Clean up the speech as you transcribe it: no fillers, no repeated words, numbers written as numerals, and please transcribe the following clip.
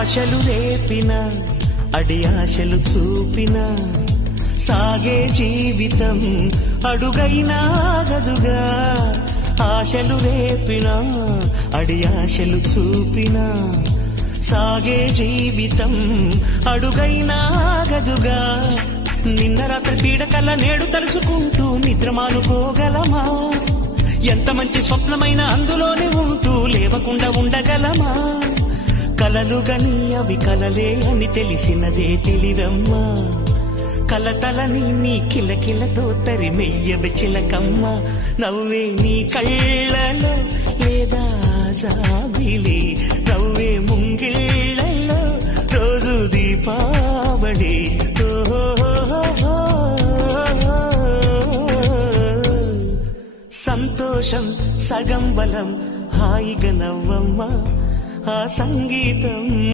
ఆశలు రేపిన అడి ఆశలు చూపిన సాగే జీవితం అడుగైనా ఆగదుగా. ఆశలు రేపిన అడి ఆశలు చూపిన సాగే జీవితం అడుగైనా ఆగదుగా. నిన్న రాత్రి పీడకల నేడు తలుచుకుంటూ నిద్రమానుకోగలమా? ఎంత మంచి స్వప్నమైన అందులోనే ఉంటూ లేవకుండా ఉండగలమా? కలలుగని అవి కలలే అని తెలిసినదే తెలివమ్మా. కలతలని నీ కిలకిలతో తరిమెయ్యవి చిలకమ్మ. నవ్వే నీ కళ్ళలో లేదా జాబిలి, నవ్వే ముంగిళ్ళలో రోజు దీపావళి. సంతోషం సగం బలం, హాయిగా నవ్వమ్మ ఆ సంగీతం.